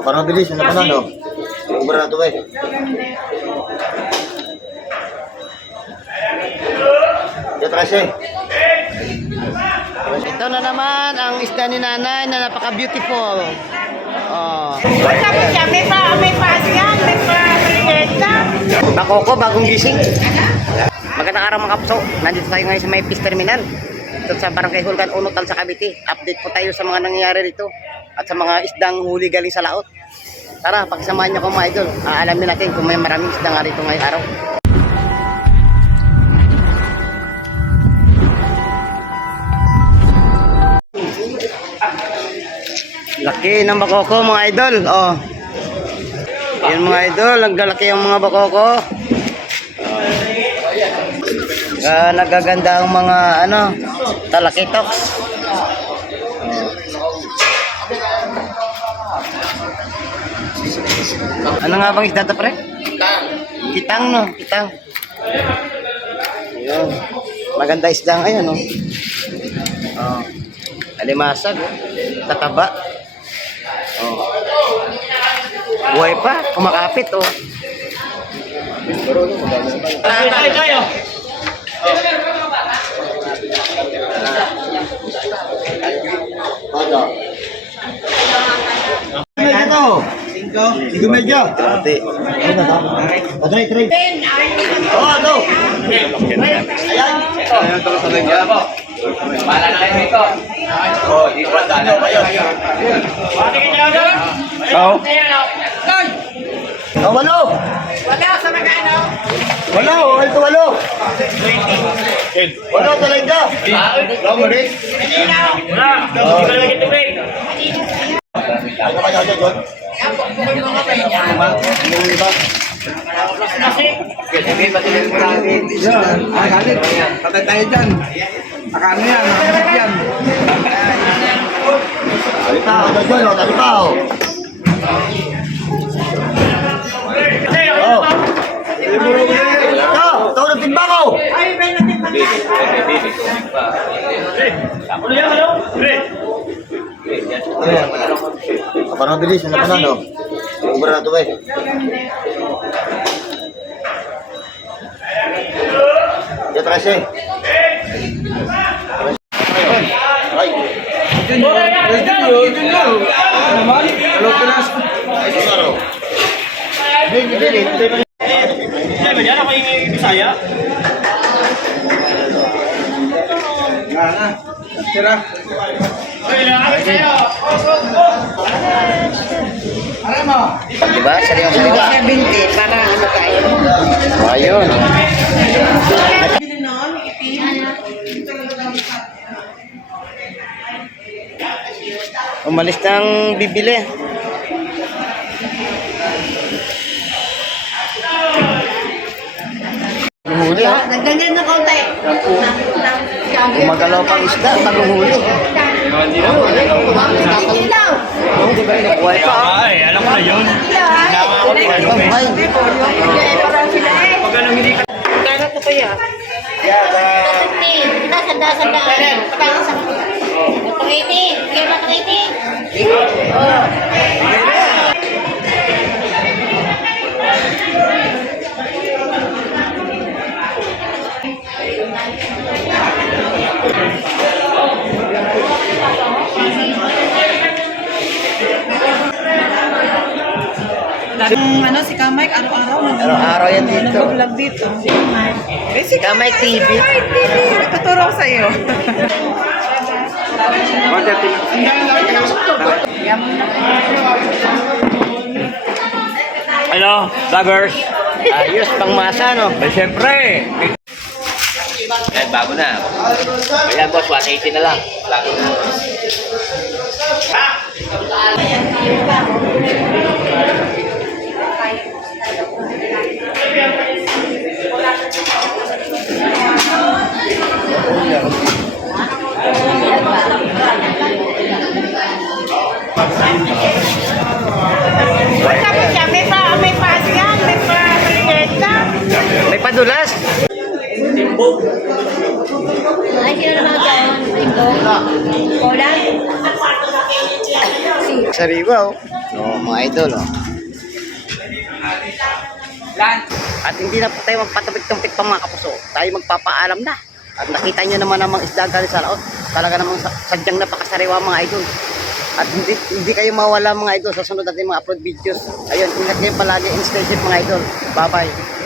Parang bilis, ano pa na, no? Uber na ito eh. Yatras eh. Ito na naman ang isda ni nanay na napaka-beautiful. Oh. Sabi siya, may pasyan, may pa-prieta. Bakoko, bagong gising. Magandang araw mga kapso. Nandito tayo ngayon sa may Fish Terminal. Ito sa Barangay Hulgan, Unutal sa Cavite. Update po tayo sa mga nangyayari dito at sa mga isdang huli galing sa laot. Tara, pakisamahan niyo ko mga idol. Alamin natin kung may maraming isda nga rito ngayong araw. Laki ng bakoko mga idol. Oh. Yan mga idol, naglalaki ang mga bakoko. Nagaganda ang mga ano, talakitoks. Ano nga bang isda to, pre? Kitang, no? Kitang. Ayun. Maganda isda ngayon, no? Oh. Alimasag, oh. Tataba. Oh. Buhay pa, kumakapit, oh. Tayo. Cinco medyo. Patay, try. Oh, ano? Ayan. Ayan, ito sa medyo. Bala na kayo dito. Oh, di ba dala kayo? Oh. Oh, walo. Wala sa magkano? Walo, ito walo. 20. Walo talaga. Wala mo rin. Wala. Hindi ko lagi tubig. Ano ba yan doon? Patay tayo dyan. Akano yan, nakasip yan. Talitao, dyan, talitao. Oh. Ito ng timba ko. Ay, may natimbang Parang bilis, ano pa na, no? Uber na ito eh. Yatras eh. Ay. Hello, Pinas. Ay, sisaro. Hindi. Diyan ako yung Bisaya. Nga. Tira. Alam mo? Diba? Sariwa. 70, para ano tayo? Ayun. Umalis ng bibili. Huli ha? Nagdanyan na konti. Gumagalaw pang isda, taguhuli. Hindi lang. Oh, di ba inukuha pa? Ay, alam ko na yun. Ay, Pag anong hindi ka... Kaya ito kaya? Sanda. Pangiti. Kaya ba pangiti? Ano si Kamike araw-araw araw-araw yan dito. nag-vlog dito. Eh si Kamay TV. Tuturo ko sa iyo. Ano? Vloggers? Ayos, pang masa, no? Ay, siyempre. Eh, bago na. Ayan, boss. 180 na lang. Bago na. Sabi siya, may pasyan, may pa-prieta. May padulas. Ay, sino naman ito? Limbo? Ulan? Sariwa, oh. Mga idol, oh. At hindi na po tayo magpatapit-tumpit pa mga kapuso. Tayo magpapaalam na. At nakita nyo naman namang isda galing sa laot. Talaga namang sadyang napakasariwa mga idol. At hindi kayo mawala mga idol sa sunod natin mga upload videos. Ayun, ingat kayo palagi and stay safe mga idol. Bye-bye.